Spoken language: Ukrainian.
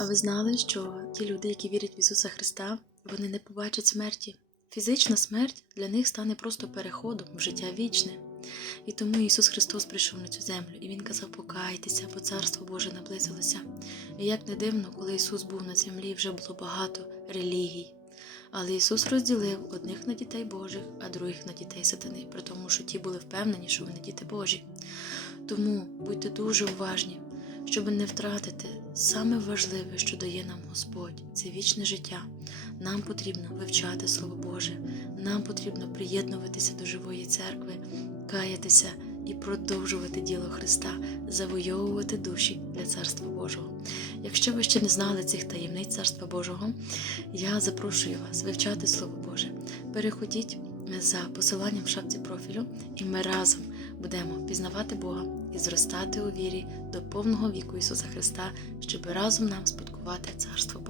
А ви знали, що ті люди, які вірять в Ісуса Христа, вони не побачать смерті. Фізична смерть для них стане просто переходом в життя вічне. І тому Ісус Христос прийшов на цю землю, і Він казав: покайтеся, бо Царство Боже наблизилося. І як не дивно, коли Ісус був на землі, вже було багато релігій. Але Ісус розділив одних на дітей Божих, а других на дітей сатани, при тому, що ті були впевнені, що вони діти Божі. Тому будьте дуже уважні, щоб не втратити саме важливе, що дає нам Господь, це вічне життя. Нам потрібно вивчати Слово Боже, нам потрібно приєднуватися до живої церкви, каятися і продовжувати діло Христа, завойовувати душі для Царства Божого. Якщо ви ще не знали цих таємниць Царства Божого, я запрошую вас вивчати Слово Боже. Переходіть за посиланням в шапці профілю, і ми разом будемо пізнавати Бога і зростати у вірі до повного віку Ісуса Христа, щоб разом нам спадкувати Царство Боже.